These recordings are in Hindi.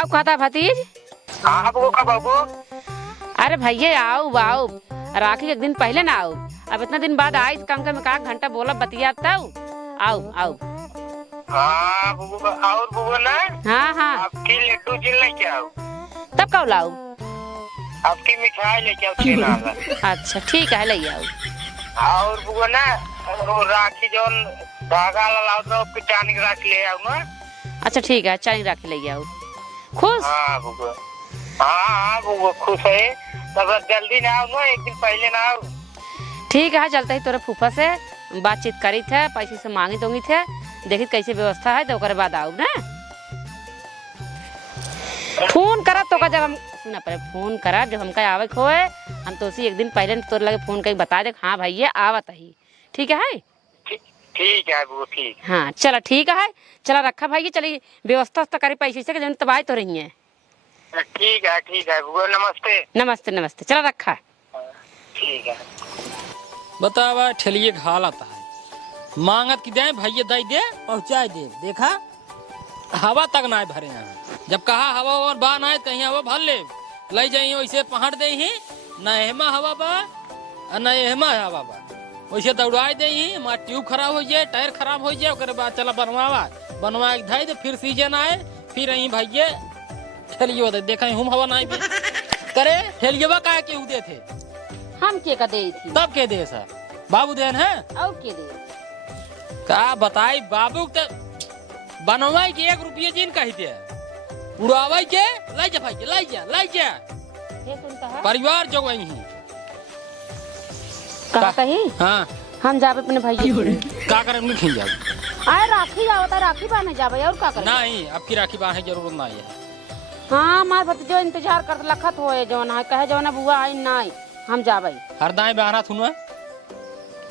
का कहता भतीज? हाँ बबू का बाबू। अरे भैया आओ आओ, राखी के एक दिन पहले ना आओ, अब इतना दिन बाद आई, कम कम का घंटा बोला बतिया तब आओ आओ। हाँ बबू और बबू ना। हाँ हाँ आपकी लड्डू जिल लेके आओ। तब कब लाओ? आपकी मिठाई लेके आओ छेना। अच्छा ठीक है, ले आओ। और बबू ना वो राखी जोन धागा लाओ तो आपकी चांदी की राखी ले आओ ना। अच्छा ठीक है, चांदी राखी ले आओ। खुश? हाँ बबू, हाँ बबू खुश है। तब जल्दी ना आओ ना, एक दिन पहले ना आओ। ठीक है, चलते ही तोरे फूफा से बातचीत करी थे, पैसे से मांगी दूंगी थे, देखी कैसे व्यवस्था है तो ओकरे बाद आओ ना। फोन करा तो का जब हम सुना पड़े फोन करा जब हमका आवे खोए, हम तो उसी एक दिन पहले तोरे लगे फोन करके बता दे हाँ भैया आवत ही। ठीक है ठीक है बबू ठीक। हाँ चला ठीक है, चला रखा भाई, चलिए व्यवस्था तो करी पैसे से जब तबाही तो रही है। ठीक है बबू, नमस्ते। नमस्ते नमस्ते, चला रखा। ठीक है। बतावा ठेलिए का हाल आता है, मांगत की दे भैया दे दे पहुँचा दे, देखा हवा तक ना भरे यहाँ। जब कहा हवा और बा ना कहीं हवा भर ले जाइए, वैसे पहाड़ दे ही न एहमा हवा बा न एहमा हवा बा, वैसे दौड़ा दे ही मार ट्यूब खराब हो जाए, टायर खराब हो जाए, ओकरे बाद चला बनवा के धाई दे, फिर सीजन आए फिर अहीं भैया ठेलियो दे, देखा हम हवा ना करे ठेलिया का के दे थे हम के का दे थी तब के दे सर बाबू देन है और के दे का बताई बाबू तो बनवाई के 1 रुपये जिन कही थे, उड़ावाई के लाई जा भाई लाई जा हे तुम कहा परिवार जो वही कहा कही। हाँ हम जावे अपने भाई का करे नहीं खिल जाओ। आए राखी जावता, राखी बांधे जावे और का करे? नहीं आपकी राखी बांधे जरूरत नहीं है। हाँ मार भतीजो इंतजार कर लखत होए जवन है, कहे जवन बुआ आई नहीं हम जावे। हरदाई बांधा थुन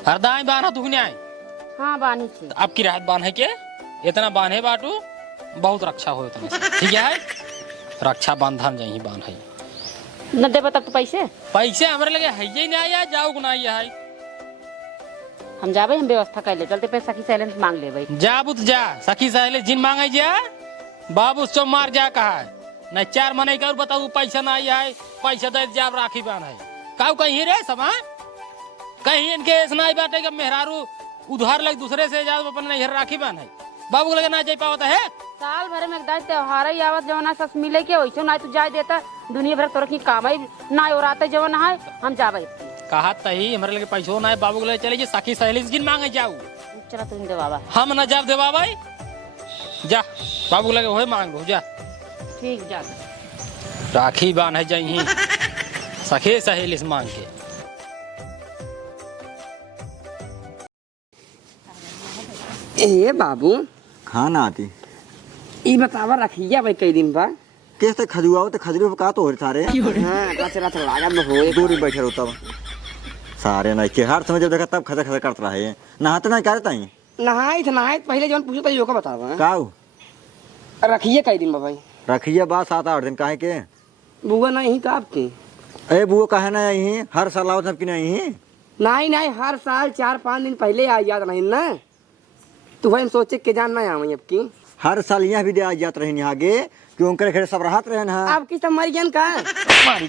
हरदाई बांधा थुन आए। हाँ बानी थी। आपकी राहत बांधे के इतना बांधे बाटू बहुत रक्षा हो इतने ठीक है, रक्षा बंधन जही बांधे न देबे तब तो पैसे हमारे लगे है ही नहीं आया, जाओ गुना है हम जावे, हम व्यवस्था कर ले, चलते पैसा की सैलेंस मांग ले भाई। जा बुत जा सखी सहेली जिन मांगे जा बाबू चो मार जा कहा है नहीं 4 महीने का बताऊ पैसा ना आया है, पैसा दे जा राखी बांध है काऊ कहीं रे समा कहीं इनके ऐसा बाटे का मेहरारू उधार लग दूसरे से जा अपन नहीं राखी बांध है, बाबू लगे ना जा पावत है। साल भर में एक त्योहार ही आवत जवन सस मिले के वैसे ना तू जाए देता, दुनिया भर तोर की काम ही ना ओराते जवन है हम जावे। कहा तही हमारे लगे पैसो ना है, बाबू लगे चले सखी सहेली जिन मांगे जाऊ, चला तुम दे बाबा। हम न जाब दे बाबा जा बाबू लगे वही मांग लो जा। ठीक जा राखी बांध है जाही सखी सहेली से मांग के। ए बाबू खाना आती ई बतावा रखिया भाई कई दिन बा कैसे खजुआओ तो खजूर का तो हो सारे हां कचरा तो लागा में होए दूर बैठे रहो तब सारे नहीं के हर समय जब देखा तब खजा खजा करता रहे, नहाते नहीं करता ही नहाई पहले जवन पूछो तो यो का बतावा काऊ रखिए कई दिन बा भाई। रखिए बात 7-8 दिन काहे के बुआ नहीं का आपके ए बुआ काहे ना यही हर साल आओ सबकी नहीं नहीं हर साल 4-5 दिन पहले आ याद नहीं ना, तू भाई सोचे के जान ना आवे अब की हर साल यहाँ भी दे आ जात रही आगे क्यों करे खेड़े सब रहत रहे ना अब की सब मर गन का मारी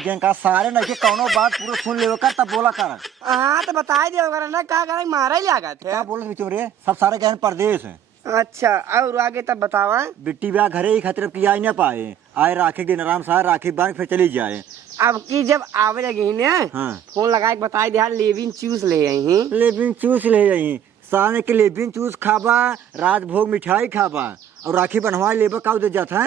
जन का सारे नहीं के कौनो बात पूरा सुन लेवे कर तब बोला कर। हां तो बता दे वगैरह ना का करे मारा ही लगा थे क्या बोलत बिचो रे सब सारे कहन परदेश है। अच्छा और आगे तब बतावा बिट्टी ब्याह घरे ही खातिर की आ ही ना पाए, आए राखी दिन आराम से राखी बांध फिर चली जाए। अब की जब आवे लगी ने हाँ फोन लगा के बता दे लेविन चूस ले आई लेबिन चूस ले जाई साने के लेबिन चूस खाबा, राजभोग मिठाई खाबा और राखी बनवा लेबा का दे जात है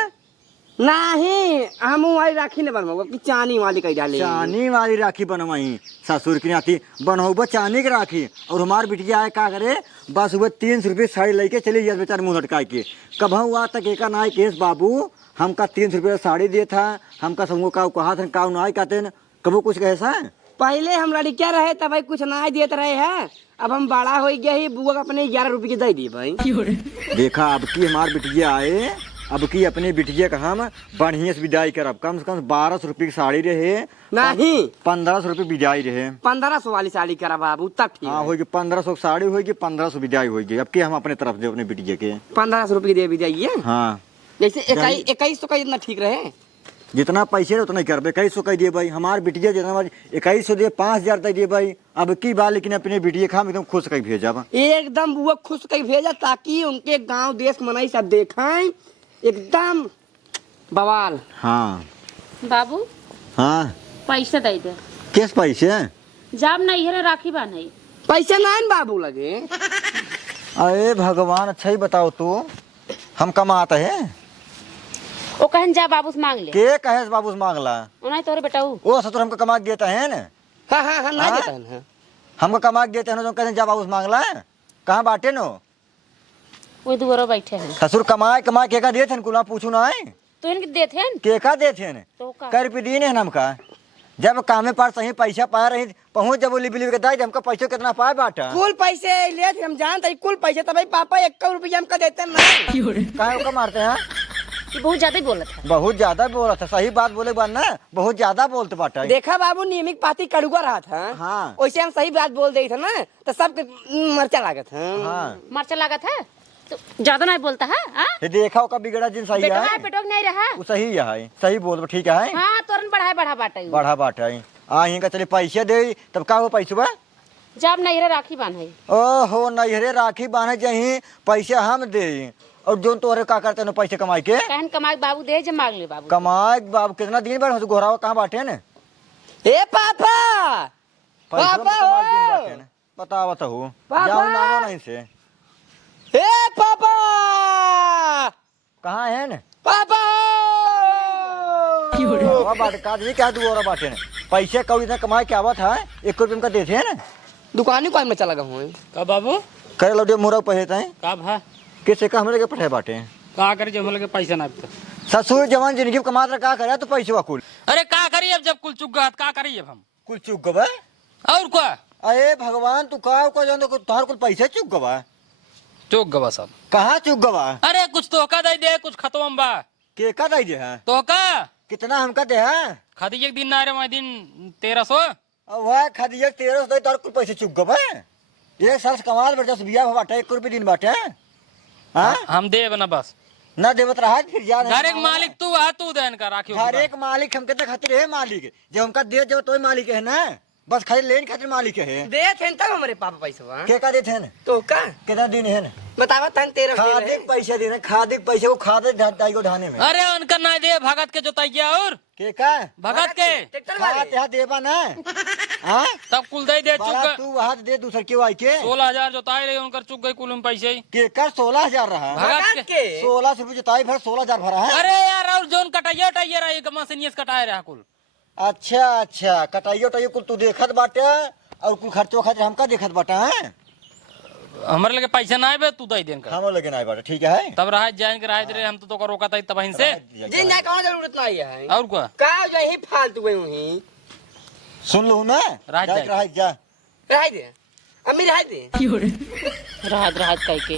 नहीं हम वाली राखी ने बनवाओ कि चानी वाली कही डाले चानी वाली राखी बनवाई ससुर की नाती बनवाबा चानी की राखी और हमार बिटिया आए का करे बस वह 300 रुपये साड़ी लेके चली जाए बेचारे मुँह लटका के कब हुआ तक एक ना केस बाबू हमका 300 रुपये साड़ी दिए था हमका सबको का कहा था का ना कहते कबो कुछ कैसा पहले हम लड़किया रहे तब भाई कुछ ना देते रहे हैं, अब हम बड़ा हो गया ही बुआ अपने 11 रुपये दे दिए भाई। देखा अब की हमार बिटिया आए अब की अपने बिटिया का हम बढ़िया से विदाई करब, कम से कम 1200 रुपये की साड़ी रहे नहीं 1500 रुपये विदाई रहे 1500 वाली साड़ी करा बाबू तब ठीक हाँ होगी 1500 की साड़ी होगी 1500 विदाई होगी। अब के हम अपने तरफ से अपने बिटिया के 1500 रुपये दे भी जाइए। हाँ जैसे 2100 का इतना ठीक रहे। जितना पैसे रहे उतना ही कर 2100 कह दिए भाई, हमार बिटिया जितना 2100 दिए, 5000 दे दिए भाई। अब की बात, लेकिन अपने बिटिया खा एकदम खुश कहीं भेजा बा। एकदम वो खुश कहीं भेजा ताकि उनके गांव देश मनाई सब देखें एकदम बवाल। हाँ बाबू हाँ, पैसे दे दे, किस पैसे? जाम नहीं है राखी बांधे। पैसे ना न बाबू लगे। अरे भगवान, अच्छा ही बताओ तू, हम कमाते हैं ओ कहन जा बाबू से मांग ले। के कहे बाबू से मांगला? उन्हें तोरे बेटाऊ वो ससुर हमको कमा के देता है ना, हाँ हाँ हाँ, ना हाँ? देता है ना। हमको कमा के देते हैं तो कहते हैं जा बाबू से मांगला है। कहाँ बाटे नो? वो दुआरो बैठे हैं। ससुर कमाए कमाए के का देते हैं, कुला पूछू ना है तो इनके देते हैं के का देते हैं? तो का कर पे दीन है हमका, जब कामे पर सही पैसा पा रही पहुंच जब बोली बिली के दाई हमका पैसा कितना पाए बाटा? कुल पैसे ले थे, हम जानते हैं कुल पैसे तो भाई पापा 1 रुपया हमका देते हैं ना। कहाँ को मारते हैं? ये बहुत ज्यादा ही बोला था। बहुत ज्यादा बोला था, सही बात बोले बार ना, बहुत ज्यादा बोलते बाटा। देखा बाबू नियमित पाती कड़ुआ रहा था। हाँ। वैसे हम सही बात बोल रही था ना तो सबके मरचा लागत है। हाँ, मरचा लागत है तो ज्यादा नहीं बोलता है। हाँ? ये देखा का बिगड़ा जिन सही बेटवा है, पेटोक नहीं रहा। वो सही है, सही बोल ठीक है। हाँ तोरन बढ़ा बाटे। बढ़ा बाटा है आ का चले पैसे दे तब का हो पैसा? जाब नहीं है राखी बांधे। ओहो नैहरे राखी बांधे जही पैसे हम दे, और जो तोरे का करते न पैसे कमाई के? कहन कमाई बाबू दे जे मांग ले बाबू। कमाए बाबू कितना दिन बार घोरा कहाँ बाटे न? ए पापा पैसा पापा कमाए दिन हो। बाटे न? बतावा तो हो, पापा। जाओ मांगो नहीं से। ए पापा कहाँ है न? पापा वो बाटे का दी क्या दुआरा बाटे न? पैसे कभी इतना कमाए के आवत है, 1 रुपये का देते हैं न? दुकान में चला गया हूँ। का बाबू करे लो मुरा पैसे हैं का भा किसे का हमरे के पठे बाटे? का करे जब हम लोग के पैसा ना तो। ससुर जवान जिंदगी कमा का करे तो पैसे वकुल अरे का करी अब, जब कुल चुक गया का करी अब हम? कुल चुक गवा। और क्या अरे भगवान, तू का जान तो तुहार कुल पैसे चुक गवा। चुक गवा सब? कहाँ चुक गवा? अरे कुछ तोहका दे दे, कुछ खतम बा। के का दे है? तोहका कितना हमका दे है? खादी एक दिन ना रे मैं दिन 1300। वह खदिया 1300 दे तार कुल पैसे चुक गवा। ये साल कमाल बेटा बिया बाटे 1 रुपये दिन बाटे। हाँ हम दे बना बस ना देवत रहा फिर जा घर एक मालिक तू आ, तू देन का राखियो हर एक मालिक हम कहते खातिर है मालिक, जब हमका दे जब तो मालिक है ना, बस खाली लेन खातिर मालिक है। दे थे तब हमारे पापा पैसा के का देते हैं? तो का कितना दिन है? बतावा तन 13 खादिक पैसे देने, खादिक पैसे वो खादे ढाई को ढाने में। अरे उनका ना दे, भगत के जोताइया और के का भगत के ट्रैक्टर खात वाले यहाँ देबा ना। हाँ तब कुल दे दे चुक बारा गए। तू वहाँ दे दूसर के वाई के 16,000 जोताई रही उनकर चुक गई कुल में पैसे ही। के कर 16,000 रहा। भगत के 1600 रुपये जोताई भर 16,000 भरा है। अरे यार और जोन कटाइया टाइया रही कमा से नियस कटाए रहा कुल। अच्छा अच्छा, कटाइयो टाइयो कुल तू देखत बाटे और कुल खर्चो खातिर हमका देखत बाटे है। हमारे लगे पैसा ना आए तू दे देन का हम लगे ना बाटे ठीक है। तब रहा जाए के रहा रे, हम तो रोका था तब से। जिन जाए कौन जरूरत नहीं है। और क्या का यही फालतू गई वही सुन लो ना, राज जाए। राज जा रह दे अम्मी रह दे। राहत कह के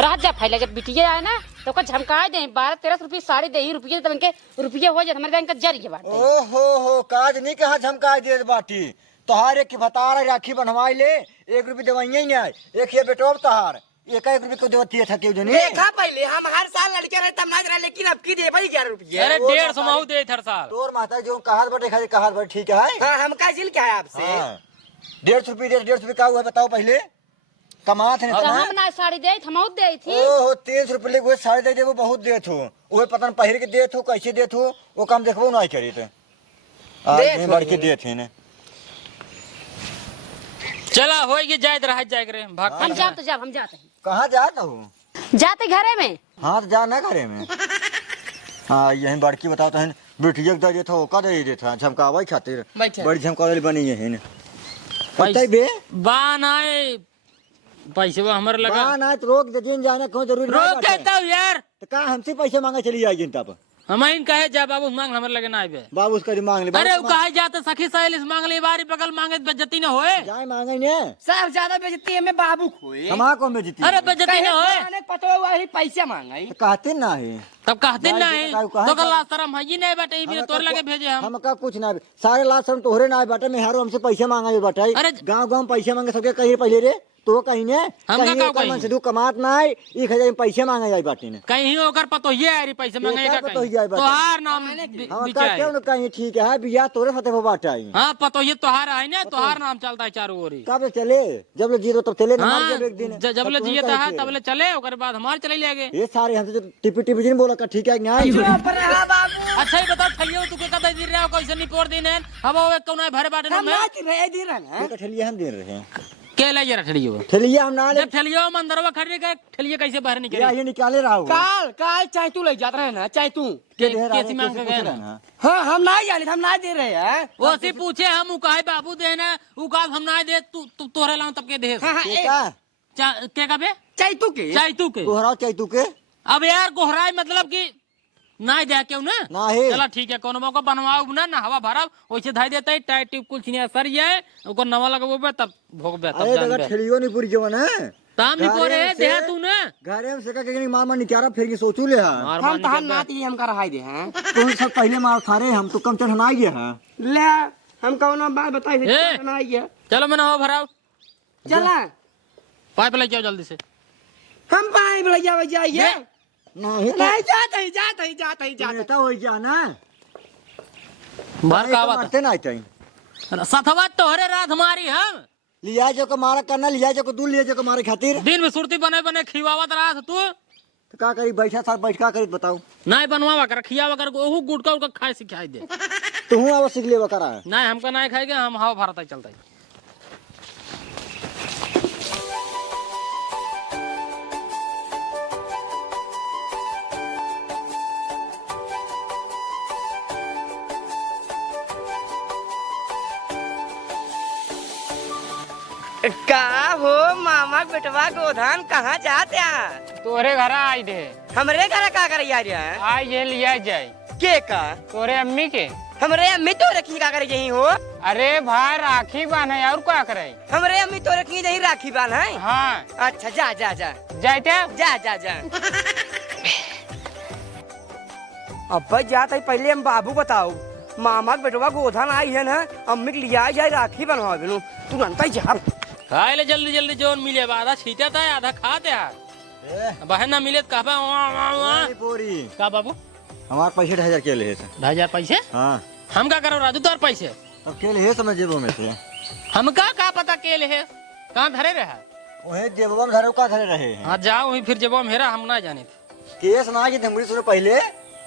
राहत जा फैला। जब बिटिया आए ना तो का झमकाए दे 12-13 रुपये साड़ी दे ही रुपये तब इनके रुपये हो जाए हमारे बैंक का जरिए बात। ओ हो काज नहीं कहा झमका दे बाटी तोहार एक बता राखी बनवाई ले 1 रुपये दवाइया ही नहीं आए। एक ये बेटो तोहार 1 रुपये को देवती था क्यों देखा पहले हम हर साल लड़के रहे तब ना रहे, लेकिन अब की दे भाई 11 रुपये। अरे 150 माहू दे हर साल। तोर माता जो कहा बटे खाली कहा बटे ठीक है। हाँ हमका जिल क्या है आपसे। हाँ 150 रुपये 150 रुपये का हुआ बताओ पहले कमा थे तो हम ना साड़ी दे हम दे थी। ओहो 300 रुपये ले वो साड़ी दे दे वो बहुत देत हो, वो पता नहीं पहिर के देत हो कैसे देत हो, वो काम देखबो नहीं करी तो आज बढ़ के देत है ना। चला होएगी जाए रह जाए रे भाग। हम जाब तो जाब हम जाते हैं। कहाँ जाता हूँ? जाते घरे में। हाँ तो जा ना घरे में। हाँ यही बड़की बताओ तो है बेटिया दे देता हो का दे देता झमकावा खातिर बड़ी झमकावा बनी है ना। पता है बे बान आए पैसे वो हमारे लगा ना तो रोक दे दिन जाना क्यों जरूरी रोक देता हूँ यार। तो कहाँ हमसे पैसे मांगा चली जाएगी तब हम इन कहे जा बाबू मांग हमारे लगे ना आए बाबू उसका मांग ले। अरे वो कहे जाते सखी सहेली से मांग ले बारी बगल मांगे बेइज्जती न होए। जाए मांगे ने सब ज्यादा बेइज्जती है मैं बाबू खोए। हमारा कौन बेइज्जती? अरे बेइज्जती न होए पता वही पैसा मांगा कहते ना है तब कहते ना है कहे तो कल शर्म है ही नहीं बेटे ये भी तोर लगे भेजे हम। हम का कुछ ना सारे लाख सब तोहरे ना बेटा मैं हारो हमसे पैसे मांगा बेटा। अरे गांव गांव पैसे मांगे सबके कहीं पहले रे तो कहीं ने हम कहीं का ओकर कहीं? मन से दू कमात ना है 1000 में पैसे मांगे जाई बाटी ने कहीं ओकर पतो ये आरी पैसे मांगे का पतो ही जाए कहीं बात। तोहार नाम हम का बिचाए क्यों न कहीं ठीक है बिया तोरे फते हो बाटाई हाँ पतो ये तोहार है ना तोहार नाम चलता है चारों ओर ही। कब चले जब ले जीरो तब चले ना हाँ मार जब एक दिन जब ले जिए है तब ले चले ओकर बाद हमार चले लेगे। ये सारे हमसे जो टिपी टिपी जिन बोला का ठीक है कि नहीं अच्छा ही बताओ ठलियो तू के कदा गिर रहा कैसे नहीं पोर दिन है अब वो कौन भरे बाटे हम में ना कि रहे दिन है ये ठेलिया हम दे रहे हैं के ले जरा ठलियो ठेलिया हम ना ले जब ठलियो मंदरवा खड़े के ठलिए कैसे बाहर या निकले ये निकाले रहा हूँ काल काल चाहे तू ले जात रहे ना चाहे तू कैसी मांग के गए ना हाँ हम ना जाने हम ना दे रहे हैं वो से पूछे हम उकाय बाबू दे ना उकाल हम ना दे तू तोरे लाऊं तब के दे हाँ हाँ के कबे चाहे तू के चाहे तू के कोहरा चाहिए तू के अब यार गोहराई मतलब कि ना दे क्यों ना ना है चला ठीक है कोनो मौका बनवाओ ना हवा भरब वैसे धाई देता है टाइट ट्यूब कुल छिनिया सर जाए ओकर नवा लगबो तब भोगबे तब अरे जानबे लगा ठेलियो नहीं पूरी जवन है ताम नहीं पोरे घरे दे से- तू ना घरे में से का के मामा निकारा फिर के सोचू ले हां मार हम मार तो हम निकल ना ती हम का रहा दे हैं तो सब पहले मार थारे हम तो कम चढ़ना ही है ले हम कौन बात बताई ए! से ना आई है चलो मैं हवा भराओ चला पाइप ले जाओ जल्दी से हम पाए बोले जावे जाइए नहीं नहीं जाते नेता हो जा ना बाहर का बात मारते ना चाहिए सथवा तोहरे रात हमारी हम लिया जो को मारा करना लिया जो को दूर लिया जो को मारे खातिर दिन में सुरती बने बने खिवावत रहा तू तो का करी बैठा साथ बैठ का करी बताओ नहीं बनवावा कर खियावा कर ओहू गुटका उटका खाए सिखाई दे तू हूं आवश्यक सीख लेवा करा नहीं हमको नहीं खाएगा हम हवा भरता ही चलता है का हो मामा बेटवा गोधान कहाँ जाते हैं तोरे घर आई दे हमरे घर का कर यार आई ये लिया जाए के का तोरे अम्मी के हमरे अम्मी तो रखी का करे यही हो अरे भाई राखी बांधे और क्या करे हमरे अम्मी तो रखी यही राखी बांध है हाँ अच्छा जा जा जा जाते जा जा जा अब जात है पहले हम बाबू बताओ मामा के बेटवा गोधान आई है ना अम्मी के लिया जाए राखी बनवा बिनु तुरंत ही जा खाए ले जल्दी जल्दी जोन मिले आधा छीटा था आधा खाते हैं बहन ना मिले तो कहबा पूरी का बाबू हमार पैसे 2000 के ले है 2000 पैसे हां हम का करो राजू तोर पैसे अब के ले समझ जेबो में से हमका का पता के ले है कहाँ धरे रहा ओहे जेबो में धरे का धरे रहे हैं हाँ जाओ वही फिर जब मेरा हम ना जाने थे केस ना जी धमड़ी सुनो पहले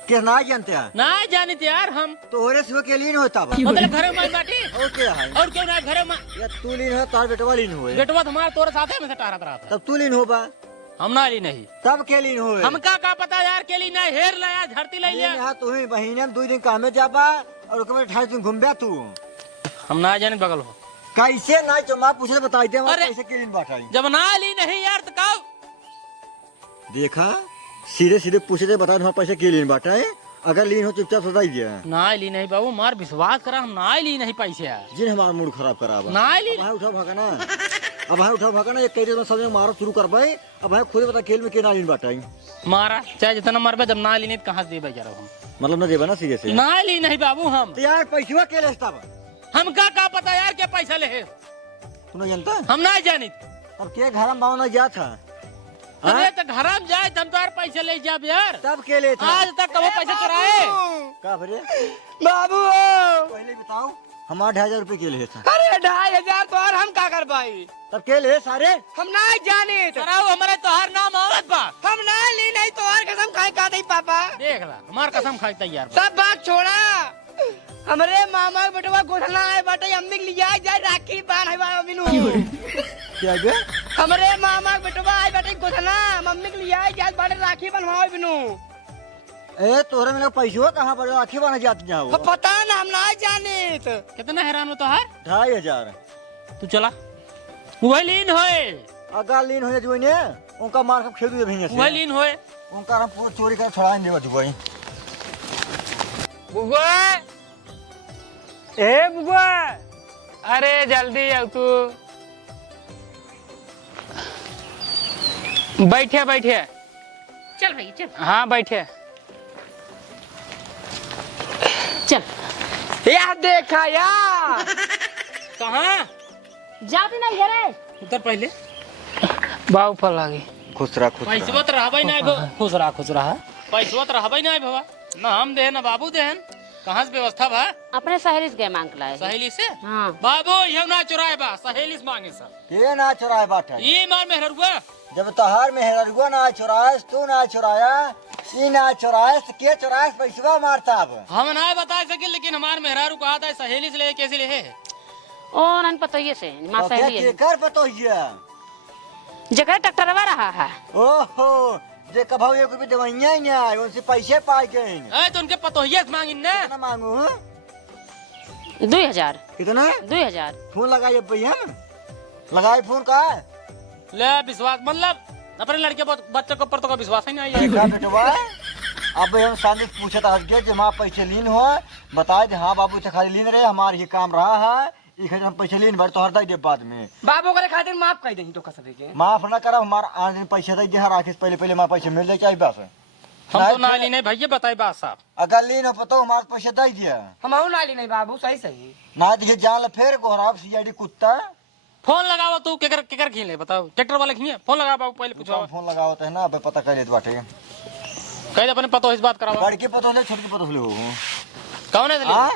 केस ना जानते हैं ना जाने थे यार हम तोरे सिवा के लीन होता बा मतलब घरे में बाटी और क्या है और क्यों ना घरे में या तू लीन हो तार बेटवा लीन होए बेटवा तुम्हारे तोरे साथ में से टहरत रहा था तब तू लीन हो बा हम ना ली नहीं तब के लीन होए हमका का पता यार के लिए ना हेर लाया झड़ती ले लिया यहाँ तू ही महीने में 2 दिन काम में जाबा और उसके बाद 28 दिन घूमबे तू हम ना जाने बगल हो कैसे ना जो मां पूछे बताई दे अरे! कैसे के लीन बाटाई जब ना ली नहीं यार तो कब देखा सीधे सीधे पूछे दे बता हमारे पैसे के लीन बाटाए अगर लीन हो चुपचाप सदाई दिया ना ली नहीं बाबू मार विश्वास करा हम ना ली नहीं पैसे यार जिन हमारा मूड खराब कराबा ना ली अब भाई उठा भागना अब भाई उठा भागना एक कई दिन सब मारो शुरू कर भाई अब भाई खुद बता खेल में के ना लीन बाटाई मारा चाहे जितना मरबे जब ना ली नहीं तो कहाँ से दे जरा हम मतलब ना देबा ना सीधे से ना ली नहीं बाबू हम तो यार पैसा के लेस्ता बा हमका का पता यार क्या पैसा ले तू नहीं जानता हम ना जानी अब के घर में बावना जा था अरे तो घर में जाए तो हम तो पैसे ले जाब यार तब के ले था आज तक कभी पैसे चुराए का भरे बाबू पहले बताओ हमारा 2000 रुपए के लिए था अरे 2500 तो और हम का कर पाई तब के ले सारे हम ना जाने चुराओ हमारे तोहार नाम आवत बा हम ना ली नहीं तो और कसम खाए का दई पापा देख ला हमार कसम खाई तैयार सब बात छोड़ा हमरे मामा के बेटवा गोठना आए बाटे अम्मी के लिया जाए राखी बांध है बाबा बिनु क्या बे हमरे मामा के बेटवा आए बाटे गोठना मम्मी के लिया जाए बाटे राखी बनवाओ बिनु ए तोरे में पैसा कहां पर आखी बना जात जाओ अब पता ना हम ना जाने कितना हैरान हो तोहार 2500 तू चला वही लीन होए अगर लीन हो जो ने उनका मार के खेद दे भैया वही लीन होए उनका हम पूरा चोरी कर छुड़ा देबा तू भाई बुआ ए बुआ अरे जल्दी आओ तू बैठे बैठे चल भाई चल हाँ बैठे चल या देखा या कहाँ जाते नहीं घरे उतर पहले बाऊ फल लागे खुश रहा खुश पैसवा रहा। तो रहबै नहीं खुश रहा पैसवा तो रहबै नहीं भवा ना हम दे ना बाबू देहन कहाँ से व्यवस्था बा अपने सहेली से गए मांग के लाए सहेली से हाँ बाबू ये ना चुराए बा सहेली से मांगे सा ये ना चुराए बाटे ये मार में हरुआ जब तहार में हेरगुआ ना चुराए तू ना चुराया सी ना चुराए के चुराए पैसवा मारता अब हम ना बता सके लेकिन हमार मेहरारू कहा था सहेली से ले कैसे ले है ओ नन पतोइए से मां सहेली है कर पतोहिया जगह ट्रैक्टरवा रहा है ओहो जे कभाऊ एक भी दवाइयां ही नहीं आई उनसे पैसे पाए गए ए तो उनके पतोहिया से मांगिन ना कितना मांगू 2000 कितना 2000 फोन लगाइए भैया लगाए फोन का ले विश्वास मतलब अपने लड़के बच्चे के ऊपर तो कोई विश्वास ही नहीं है क्या बेटवा अब हम शांति से पूछे था हट कि माँ पैसे लीन हो बताए हाँ बाबू से खाली लीन रहे हमारे ये काम रहा है एक हम पैसे लीन भर तो हर दे बाद में बाबू करे खातिर माफ कर देही तो कस दे के माफ न करा हमारा आज दिन पैसे दे दे राखी पहले पहले माँ पैसे मिल जाए चाहिए बस हम तो ना ली नहीं भैया बताई बात साहब अगर लीन हो पतो हमारे पैसे दे दिया हम ना ली नहीं बाबू सही सही ना दिखे जान फिर गोहराब सीआईडी कुत्ता फोन लगाओ तू केकर केकर खींच ले बताओ ट्रैक्टर वाले खींचे फोन लगा बाबू पहले पूछो फोन लगाओ तो है ना अब पता कर लेते बाटे कह दे अपने पतो इस बात कराओ बड़की पतो ले छोटकी पतो ले हो कौन है हाँ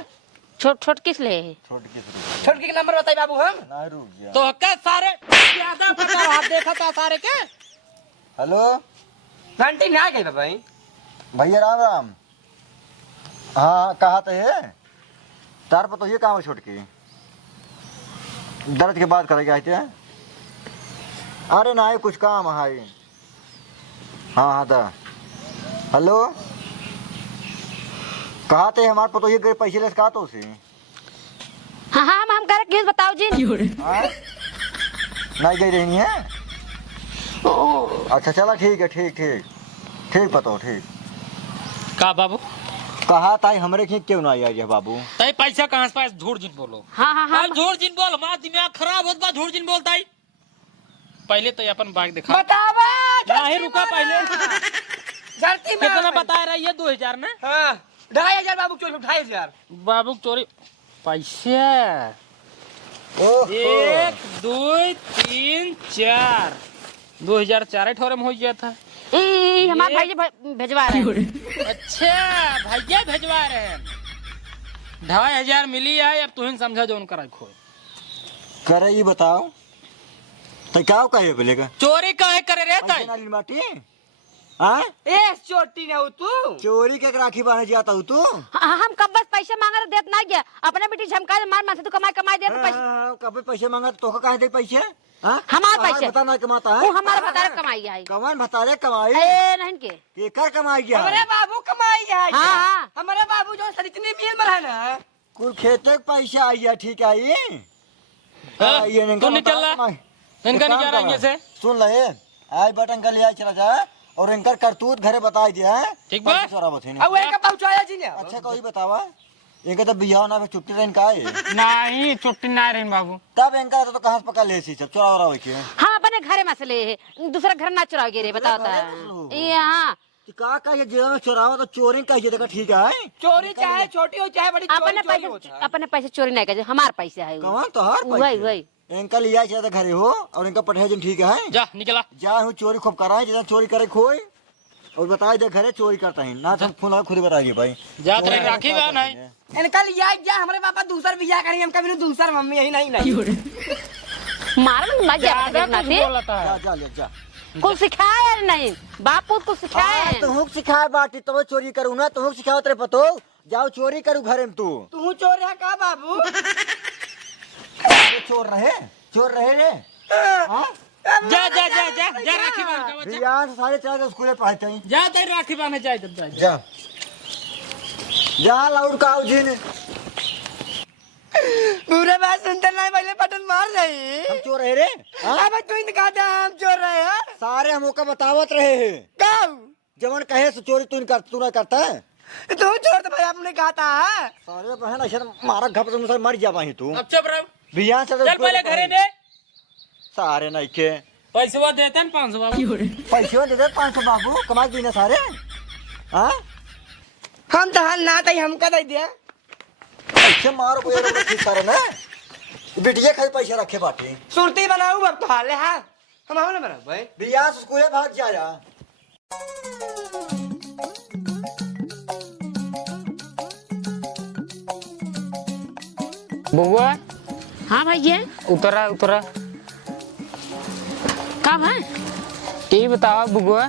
छोट किस ले छोटकी छोटकी के नंबर बताई बाबू हम ना रुक गया तो क्या सारे ज्यादा पता हाथ देखा था सारे के हेलो घंटी ना गई भाई भैया राम राम हाँ कहा तो है तार पतो ये काम है छोटकी दर्द के बाद करेगा आते हैं अरे ना कुछ काम है हाँ हाँ दा हेलो कहा थे हमारे पतो ये गए पैसे ले कहा तो उसे हाँ हाँ हम करे किस बताओ जी हाँ? नहीं गई रहनी है अच्छा चला ठीक है ठीक ठीक ठीक पतो ठीक का बाबू कहा था हमरे के क्यों ना आई बाबू तय पैसा कहाँ से पास झूठ जिन बोलो हाँ हाँ हाँ अब झूठ जिन बोल हमारा दिमाग खराब होता बा झूठ जिन बोलता ही पहले तो ये अपन बाइक दिखा बतावा नहीं रुका पहले धरती में कितना बता रही है 2000 में हां 2500 बाबू चोरी 2500 बाबू चोरी पैसे ओह 1 2 3 4 2004 ठोरे में हो गया था ई हमारे भाई जी भेजवा रहे हैं अच्छा भैया भेजवा रहे हैं 2500 मिली है अब तुम समझा जो उनका रखो करे ये बताओ तो क्या कहे बोलेगा चोरी काहे करे रे पैसे तय ना ली बाटी हाँ ए चोटी ने हो तू चोरी के राखी बांधे जाता हूँ तू हाँ, हम कब बस पैसे मांगा रहे देत ना गया अपने बेटी झमका दे मार मार से तू कमाई दे तो पैसे कभी पैसे मांगा तो कहा दे पैसे हाँ? हमारे कमाई पैसे। बता ना कमाता है वो हमारा बता रहे कमाई है कमान बता रहे कमाई ए नहीं के केकर कमाई गया हमारे बाबू कमाई है हाँ हाँ हमारे बाबू जो सरितनी मिल में है ना कुल खेते के पैसे आई है ठीक है ये हाँ? ये इनका तू निकल बताओ रहा कमाई। इनका एक काम नहीं जा रहा करो, से सुन ले आज बटन का लिया चला जा और इनकर करतूत घरे बता दिया है ठीक बा? पैसे चोरा बथे अब एक पहुंचाया जी ने अच्छा कोई बतावा इनका तो बियाह ना छुट्टी रहन का है नहीं छुट्टी ना रही बाबू तब इनका तो कहाँ से पका ले सी सब चोरा वोरा होके हाँ अपने घरे में से ले है दूसरा घर ना चुराओगे रे बताओ तो ये हाँ का ये जेल में चोरावा तो चोरी कहिए देखा ठीक है चोरी चाहे छोटी हो चाहे बड़ी अपने पैसे चोरी नहीं करे हमारे पैसे है कौन तो हर वही वही इनका लिया चाहे घरे हो और इनका पठे दिन ठीक है जा निकला जा हूँ चोरी खूब कराए जितना चोरी करे खोई और बताए दे घरे चोरी करता है ना तो फोन लगा खुद ही बताइए भाई जा तेरे राखी बा नहीं इनका लिया जा हमारे पापा दूसरा बियाह करेंगे हम कभी दूसरा मम्मी यही नहीं मार ना ज्यादा जा कुछ बोलता है जा जा ले जा कुछ सिखाया यार नहीं बापू को सिखाया तुम सिखाए बाटी तो चोरी करूँ ना तुम सिखाओ तेरे पतो जाओ चोरी करूँ घरे में तू चोर है का बाबू चोर रहे रे हाँ? जा जा जा जा जा राखी बांध के बच्चा यहाँ से साढ़े 4 स्कूल पढ़ते हैं जा तेरे राखी बांधे जा इधर जा जा जा लाउड काऊ जी ने पूरे बात सुनते नहीं पहले बटन मार रही हम चोर रहे रे हाँ? अब तू इनका हम चोर रहे हैं सारे हम का बतावत रहे हैं कब जवन कहे से चोरी तू ना करता है तू चोर तो भाई आपने कहा था सारे बहन ऐसा मारा घप से मर जा पाही तू अब चुप रहो बियाह से चल पहले घरे दे सारे नहीं के पैसे देते हैं 500 बाबू पैसे दे दे 500 बाबू कमा दी ना सारे हाँ हम तो हाल ना था हमका दे दिया पैसे मारो कोई ठीक करे ना बिटिया खाई पैसे रखे बाटी सुरती बनाऊ अब तो हाल है हम आओ ना बना भाई। बियाह से स्कूले भाग जाया। बुआ हाँ भैया उतरा उतरा। का भाई ये बताओ बुआ,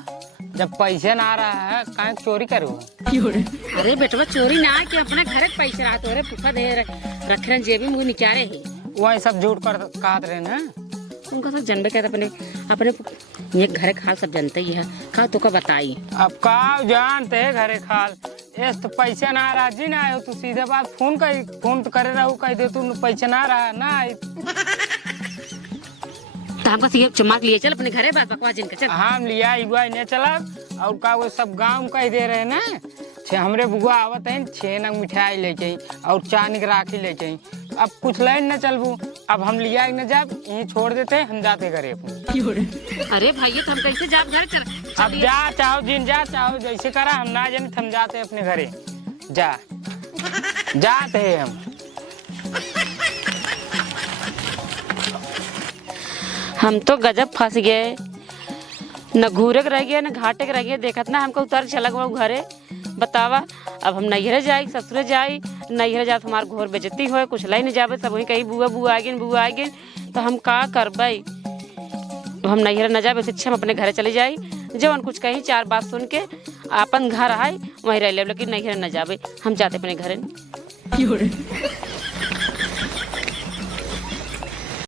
जब पैसे ना आ रहा है कहाँ चोरी करो? अरे बेटवा चोरी ना है कि अपने घर के पैसे रहा तोरे फूफा दे रख रहे जेबी मुझे निकारे ही वही सब झूठ कर कहत रहे ना। उनका सब जनबे कहते अपने अपने ये घर के हाल सब जानते ही है। का तो का बताई अब का जानते है घरे खाल एस तो पैसे ना राजी ना आयो तू सीधे बात फोन तो करे रहू कह दे तू पैसे ना रहा ना आई। तो हमको सीधे चमाक लिए चल अपने घरे बात बकवास जिनका चल। हम लिया युवा नहीं चला और का वो सब गांव कह दे रहे ना। हमरे बुआ आवत है 6 नग मिठाई लेके और चांदी के राखी लेके। अब कुछ लाइन न चलबू, अब हम लिया न जाब यहीं छोड़ देते हम जाते घरे अपने। अरे भैया तो हम कैसे जाब घर चल। अब जा चाहो जिन जा चाहो जैसे करा हम ना जाने हम जाते अपने घरे जा जाते हैं हम। हम तो गजब फंस गए, न घूरे के रह गए न घाटे के रह गए। देखत ना हमको उतर चला गया घरे बतावा। अब हम नैहरे जाए ससुरे जाए, नैहरे जाए तो हमार घोर बेजती हो कुछ लाई नहीं जावे सब वहीं कहीं बुआ आ गए तो हम का करबे। हम नैहरे न जाए इससे हम अपने घरे चले जाए जब कुछ कहीं 4 बात सुन के अपन घर आए वहीं रह ले, लेकिन नैहरे न जावे हम जाते अपने घरे।